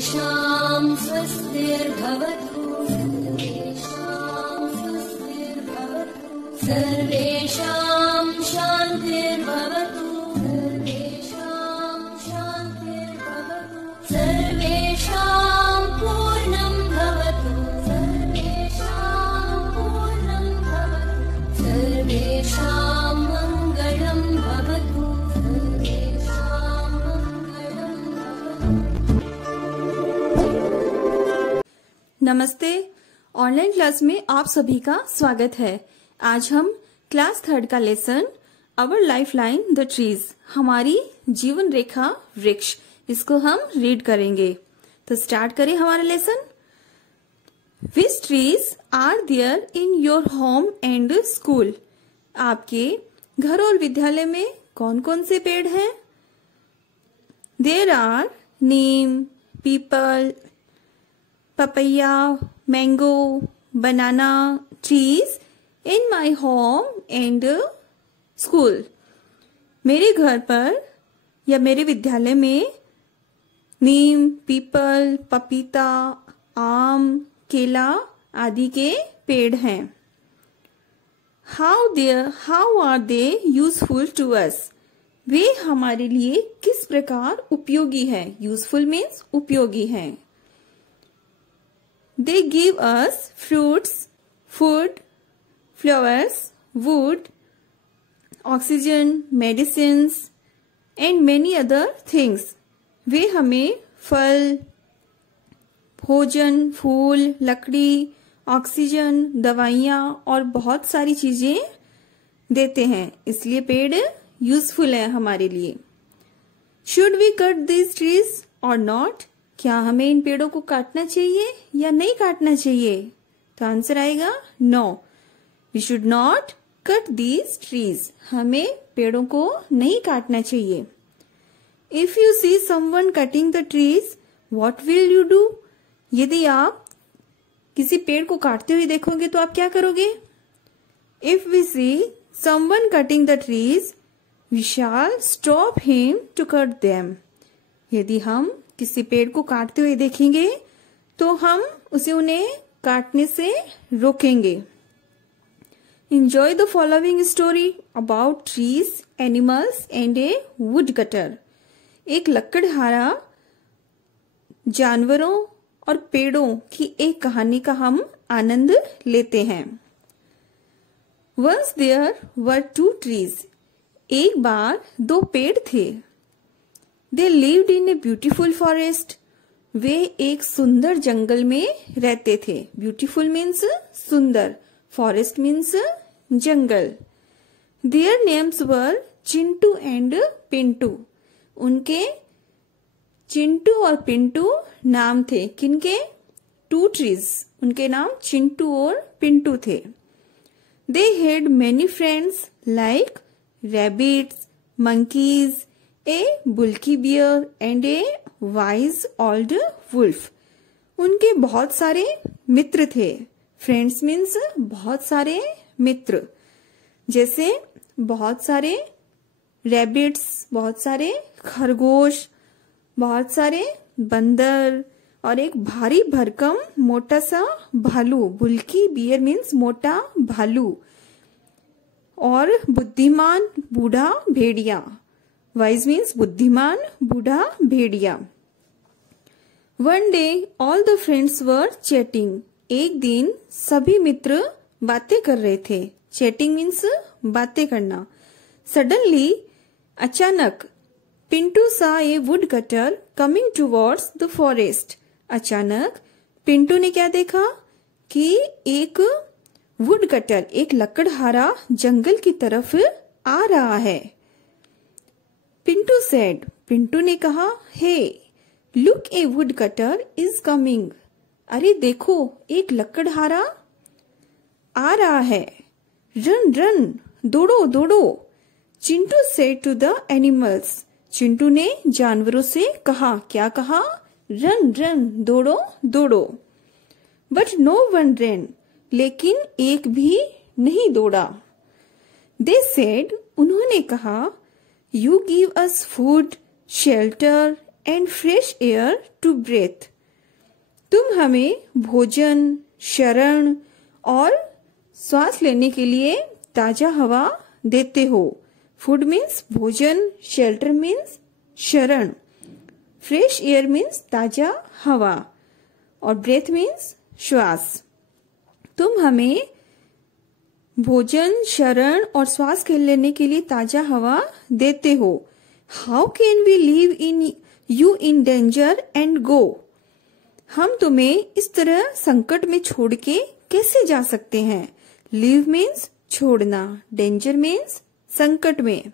सर्वेषां स्वस्तिर्भवतु सर्वेषां शान्तिर्भवतु सर्वेषां पूर्णं भवतु सर्वेषां मङ्गलं भवतु नमस्ते। ऑनलाइन क्लास में आप सभी का स्वागत है। आज हम क्लास 3 का lesson our life line the trees, हमारी जीवन रेखा वृक्ष, इसको हम रीड करेंगे। तो स्टार्ट करें हमारा lesson. Which trees are there in your home and school? आपके घर और विद्यालय में कौन कौन से पेड़ हैं? There are neem, peepal, papaya, mango, banana trees in my home and school. मेरे घर पर या मेरे विद्यालय में नीम, पीपल, पपीता, आम, केला आदि के पेड़ हैं। How are they useful to us? वे हमारे लिए किस प्रकार उपयोगी हैं? Useful means उपयोगी हैं। They give us fruits, food, flowers, wood, oxygen, medicines and many other things. वे हमें फल, भोजन, फूल, लकड़ी, ऑक्सीजन, दवाइयाँ और बहुत सारी चीजें देते हैं, इसलिए पेड़ यूजफुल है हमारे लिए। Should we cut these trees or not? क्या हमें इन पेड़ों को काटना चाहिए या नहीं काटना चाहिए? तो आंसर आएगा no, we should not cut these trees. हमें पेड़ों को नहीं काटना चाहिए। If you see someone cutting the trees, what will you do? यदि आप किसी पेड़ को काटते हुए देखोगे तो आप क्या करोगे? If we see someone cutting the trees, we shall stop him to cut them. यदि हम किसी पेड़ को काटते हुए देखेंगे तो हम उन्हें काटने से रोकेंगे। Enjoy the following story about trees, animals and a woodcutter. एक लकड़हारा, जानवरों और पेड़ों की एक कहानी का हम आनंद लेते हैं। Once there were 2 trees. एक बार 2 पेड़ थे। They lived in a beautiful forest. वे एक सुंदर जंगल में रहते थे। Beautiful means सुंदर, forest means jungle. Their names were Chintu and Pintu. उनके चिंटू और पिंटू नाम थे। किनके? 2 trees। उनके नाम चिंटू और पिंटू थे। They had many friends like rabbits, monkeys, a bulky bear and a wise old wolf. उनके बहुत सारे मित्र थे। फ्रेंड्स मीन्स बहुत सारे मित्र, जैसे बहुत सारे रैबिट्स, बहुत सारे खरगोश, बहुत सारे बंदर और एक भारी भरकम मोटा सा भालू। बुल्की बियर मीन्स मोटा भालू और बुद्धिमान बूढ़ा भेड़िया। Wise means बुद्धिमान बूढ़ा भेड़िया। One day all the friends were chatting. एक दिन सभी मित्र बातें कर रहे थे। Chatting means बातें करना। Suddenly अचानक Pintu saw a woodcutter coming towards the forest. अचानक पिंटू ने क्या देखा कि एक woodcutter, एक लकड़हारा जंगल की तरफ आ रहा है। पिंटू सेड, पिंटू ने कहा, hey look a woodcutter is coming. अरे देखो, एक लकड़हारा आ रहा है। रन रन, दौड़ो दौड़ो। Chintu said to the animals, Chintu ने जानवरों से कहा। क्या कहा? रन रन, दौड़ो दौड़ो। बट नो वन रन, लेकिन एक भी नहीं दौड़ा। दे सेड, उन्होंने कहा, You give us food, shelter and fresh air to breathe. तुम हमें भोजन, शरण और श्वास लेने के लिए ताजा हवा देते हो. फूड मीन्स भोजन, शेल्टर मीन्स शरण, फ्रेश एयर मीन्स ताजा हवा और ब्रेथ मीन्स श्वास. तुम हमें भोजन, शरण और श्वास लेने के लिए ताजा हवा देते हो. How can we leave in you in danger and go. हम तुम्हें इस तरह संकट में छोड़ के कैसे जा सकते हैं. लीव मीन्स छोड़ना, डेंजर मीन्स संकट में.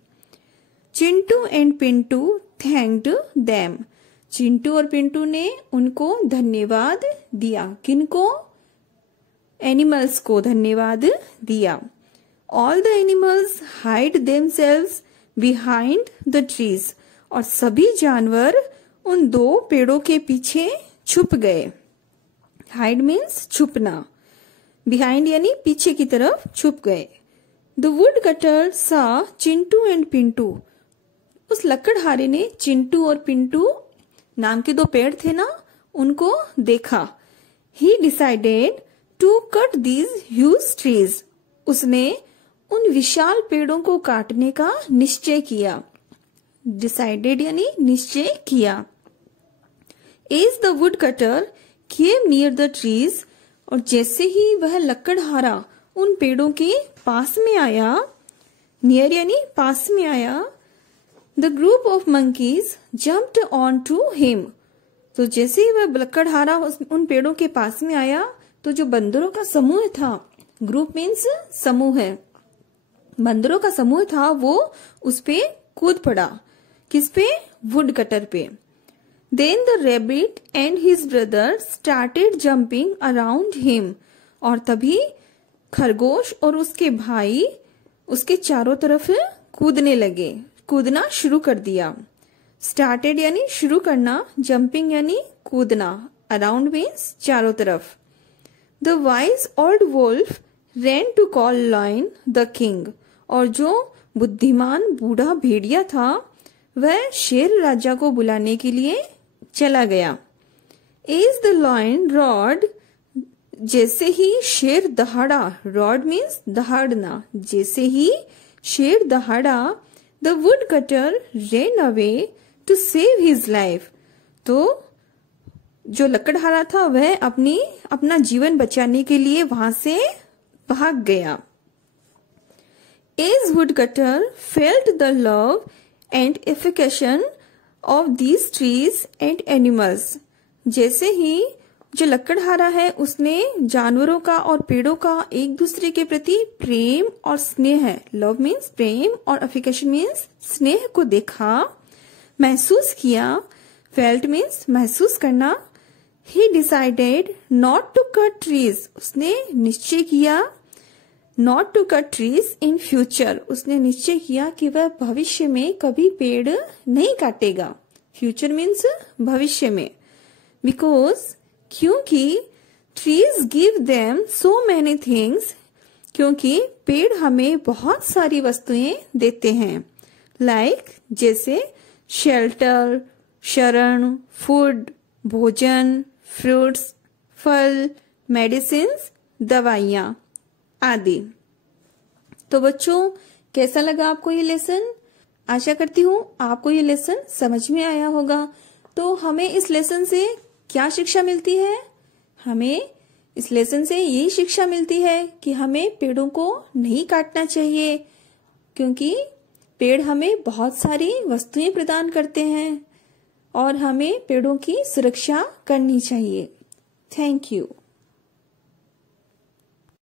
Chintu and Pintu thanked them. Chintu और पिंटू ने उनको धन्यवाद दिया. किनको? एनिमल्स को धन्यवाद दिया. All the animals hide themselves behind the trees. और सभी जानवर उन दो पेड़ों के पीछे छुप गए. हाइड मीन्स छुपना, बिहाइंड यानी पीछे की तरफ छुप गए. द वुड कटर सा चिंटू एंड पिंटू. उस लकड़हारे ने चिंटू और पिंटू नाम के दो पेड़ थे ना, उनको देखा. He decided to cut these huge trees. उसने उन विशाल पेड़ों को काटने का निश्चय किया. डिसाइडेड यानी निश्चय किया. As the woodcutter came near the trees. और जैसे ही वह लकड़हारा उन पेड़ों के पास में आया, नियर यानी पास में आया, the group of monkeys jumped on to him. तो जैसे ही वह लकड़हारा उन पेड़ों के पास में आया तो जो बंदरों का समूह था, ग्रुप मीन्स समूह है, बंदरों का समूह था वो उस पे कूद पड़ा. किस पे? वुड कटर पे. Then the rabbit and his brother started jumping around him. और तभी खरगोश और उसके भाई उसके चारों तरफ कूदने लगे, कूदना शुरू कर दिया. Started यानी शुरू करना, jumping यानी कूदना, around means चारों तरफ. The wise old wolf ran to call Lion the king. और जो बुद्धिमान बूढ़ा भेड़िया था वह शेर राजा को बुलाने के लिए चला गया. As the lion roared, जैसे ही शेर दहाड़ा, roared means दहाड़ना, जैसे ही शेर दहाड़ा, the woodcutter ran away to save his life. तो जो लकड़हारा था वह अपना जीवन बचाने के लिए वहां से भाग गया. As woodcutter felt the love and affection of these trees and animals. जैसे ही जो लकड़हारा है उसने जानवरों का और पेड़ों का एक दूसरे के प्रति प्रेम और स्नेह, लव मीन्स प्रेम और अफिकेशन मीन्स स्नेह को देखा, महसूस किया. फेल्ट मीन्स महसूस करना. He decided not to cut trees. उसने निश्चय किया not to cut trees in future. उसने निश्चय किया कि वह भविष्य में कभी पेड़ नहीं काटेगा. फ्यूचर मीन्स भविष्य में. बिकॉज क्योंकि trees give them so many things. क्योंकि पेड़ हमें बहुत सारी वस्तुएं देते हैं. लाइक जैसे शेल्टर, शरण, फूड, भोजन, फ्रूट्स, फल, मेडिसिन्स, दवाइयाँ आदि. तो बच्चों, कैसा लगा आपको ये लेसन? आशा करती हूँ आपको ये लेसन समझ में आया होगा. तो हमें इस लेसन से क्या शिक्षा मिलती है? हमें इस लेसन से यही शिक्षा मिलती है कि हमें पेड़ों को नहीं काटना चाहिए, क्योंकि पेड़ हमें बहुत सारी वस्तुएं प्रदान करते हैं और हमें पेड़ों की सुरक्षा करनी चाहिए. Thank you.